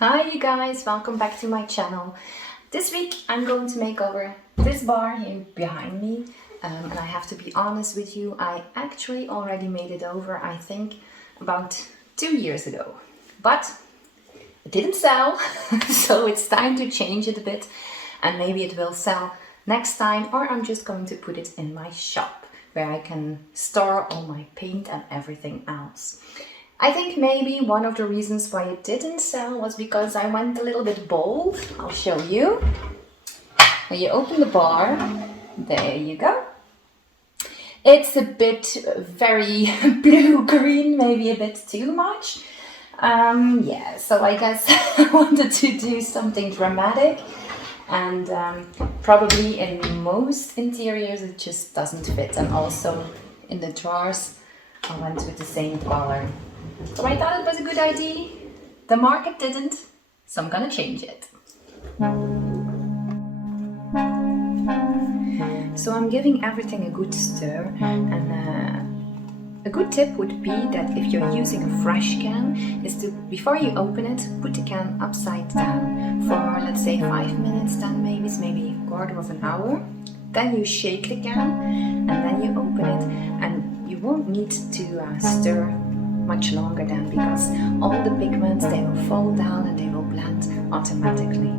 Hi you guys, welcome back to my channel. This week I'm going to make over this bar here behind me. And I have to be honest with you, I actually already made it over, I think, about 2 years ago. But it didn't sell, so it's time to change it a bit. And maybe it will sell next time, or I'm just going to put it in my shop where I can store all my paint and everything else. I think maybe one of the reasons why it didn't sell was because I went a little bit bold. I'll show you. When you open the bar, there you go. It's a bit very blue-green, maybe a bit too much. So I guess I wanted to do something dramatic. And probably in most interiors it just doesn't fit. And also in the drawers I went with the same color. So I thought it was a good idea. The market didn't, so I'm gonna change it. So I'm giving everything a good stir, and a good tip would be that if you're using a fresh can, is to, before you open it, put the can upside down for, let's say, 5 minutes, 10 maybe a quarter of an hour. Then you shake the can, and then you open it, and you won't need to stir much longer then, because all the pigments, they will fall down and they will blend automatically.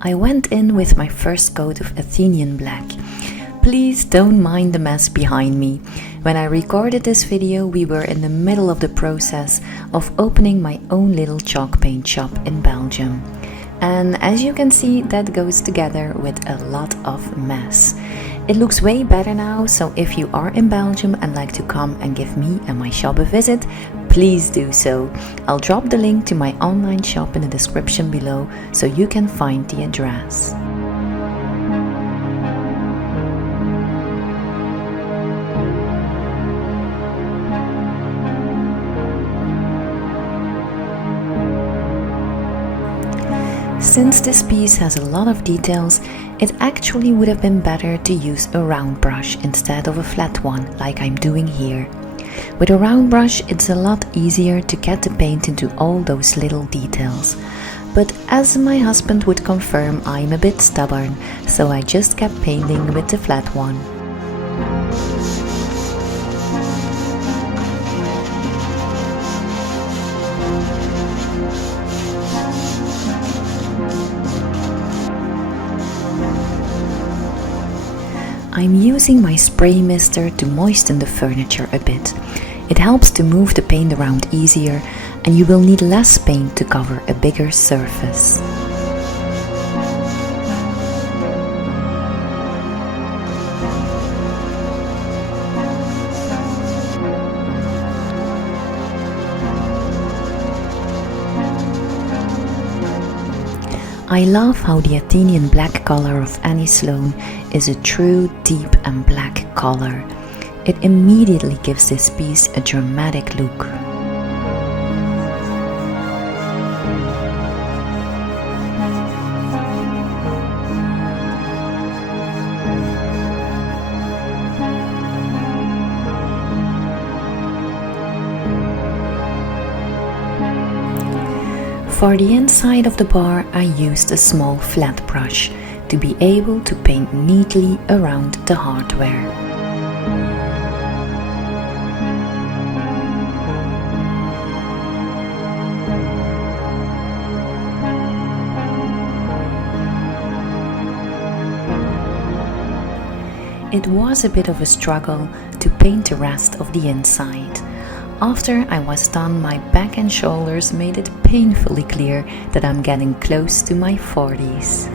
I went in with my first coat of Athenian black. Please don't mind the mess behind me. When I recorded this video, we were in the middle of the process of opening my own little chalk paint shop in Belgium. And as you can see, that goes together with a lot of mess. It looks way better now, so if you are in Belgium and like to come and give me and my shop a visit, please do so. I'll drop the link to my online shop in the description below so you can find the address. Since this piece has a lot of details, it actually would have been better to use a round brush instead of a flat one like I'm doing here. With a round brush it's a lot easier to get the paint into all those little details. But as my husband would confirm, I'm a bit stubborn, so I just kept painting with the flat one. I'm using my spray mister to moisten the furniture a bit. It helps to move the paint around easier, and you will need less paint to cover a bigger surface. I love how the Athenian black color of any Sloan is a true deep and black color. It immediately gives this piece a dramatic look. For the inside of the bar, I used a small flat brush to be able to paint neatly around the hardware. It was a bit of a struggle to paint the rest of the inside. After I was done, my back and shoulders made it painfully clear that I'm getting close to my 40s.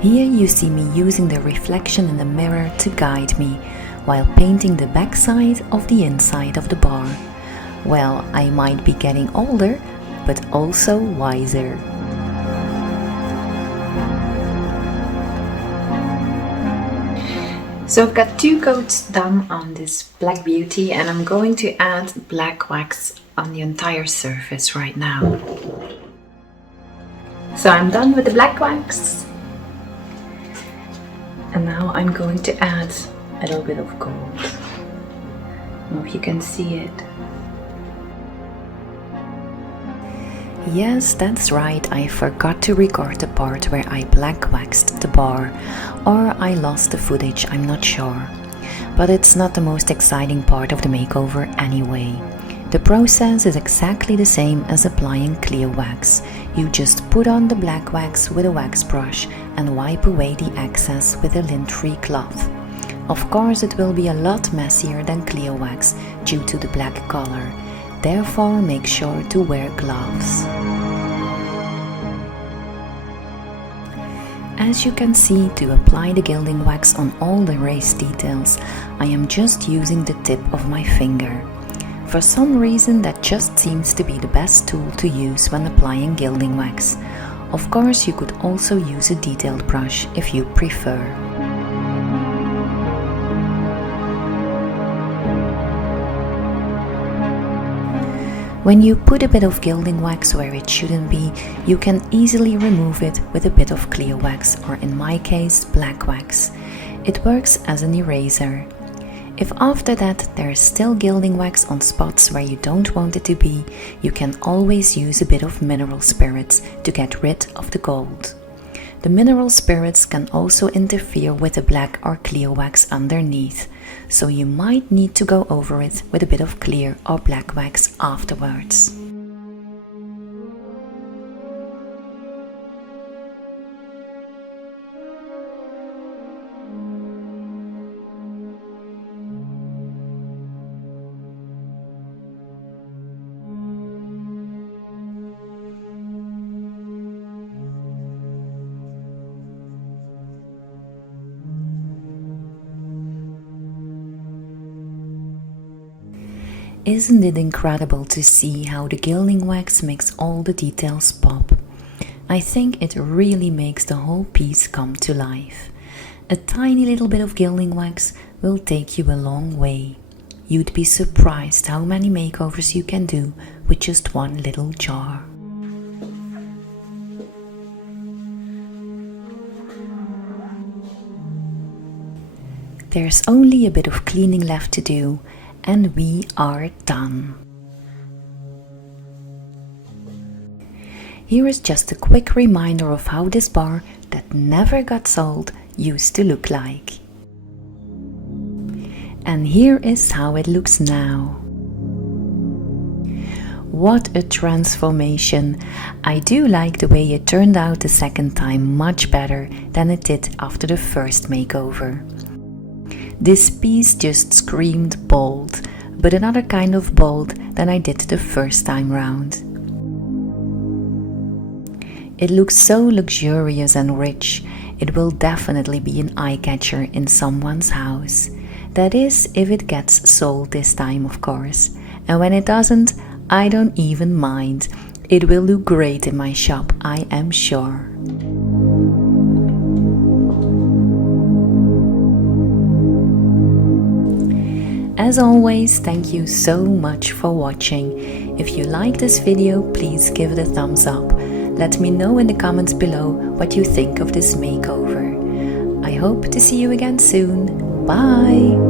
Here you see me using the reflection in the mirror to guide me, while painting the backside of the inside of the bar. Well, I might be getting older, but also wiser. So I've got 2 coats done on this black beauty and I'm going to add black wax on the entire surface right now. So I'm done with the black wax. And now I'm going to add a little bit of gold. I don't know if you can see it. Yes, that's right, I forgot to record the part where I black waxed the bar, or I lost the footage, I'm not sure. But it's not the most exciting part of the makeover anyway. The process is exactly the same as applying clear wax. You just put on the black wax with a wax brush and wipe away the excess with a lint-free cloth. Of course, it will be a lot messier than clear wax due to the black color. Therefore, make sure to wear gloves. As you can see, to apply the gilding wax on all the raised details, I am just using the tip of my finger. For some reason, that just seems to be the best tool to use when applying gilding wax. Of course, you could also use a detailed brush if you prefer. When you put a bit of gilding wax where it shouldn't be, you can easily remove it with a bit of clear wax, or in my case, black wax. It works as an eraser. If after that there is still gilding wax on spots where you don't want it to be, you can always use a bit of mineral spirits to get rid of the gold. The mineral spirits can also interfere with the black or clear wax underneath, so you might need to go over it with a bit of clear or black wax afterwards. Isn't it incredible to see how the gilding wax makes all the details pop? I think it really makes the whole piece come to life. A tiny little bit of gilding wax will take you a long way. You'd be surprised how many makeovers you can do with just one little jar. There's only a bit of cleaning left to do, and we are done. Here is just a quick reminder of how this bar that never got sold used to look like. And here is how it looks now. What a transformation! I do like the way it turned out the second time much better than it did after the first makeover. This piece just screamed bold, but another kind of bold than I did the first time round. It looks so luxurious and rich, it will definitely be an eye-catcher in someone's house. That is, if it gets sold this time, of course. And when it doesn't, I don't even mind. It will look great in my shop, I am sure. As always, thank you so much for watching. If you like this video, please give it a thumbs up. Let me know in the comments below what you think of this makeover. I hope to see you again soon. Bye!